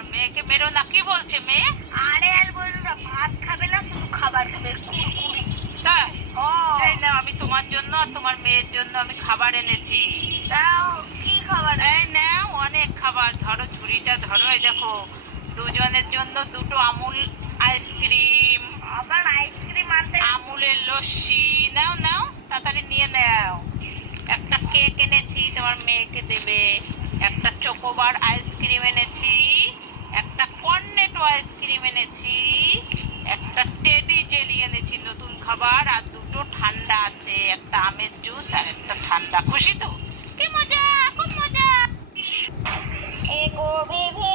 আমার মেয়েকে মেরো না। কি বলছে মেয়ে? আরে আর বললো না, ভাত খাবে না, শুধু খাবার খাবে, কুরকুরি। তাই? ও এই না, আমি তোমার জন্য আর তোমার মেয়ের জন্য আমি খাবার এনেছি। তাও কি খাবার? এই নাও, অনেক খাবার। ধরো, ঝুড়িটা ধরো। এই দেখো, দুজনের জন্য দুটো আমুল আইসক্রিম, আবার আইসক্রিম আনতে? আমুলের লস্যি। নাও নাও, তাড়াতাড়ি নিয়ে নাও। একটা কেক এনেছি, তোমার মেয়েকে দেবে। একটা চকোবার আইসক্রিম এনেছি, একটা কর্নেটো আইসক্রিম এনেছি, একটা টেডি জেলি এনেছি নতুন খাবার, আর দুটো ঠান্ডা আছে, একটা আমের জুস আর একটা ঠান্ডা। খুশি তো? কি মজা, খুব মজা। এগো ভেবে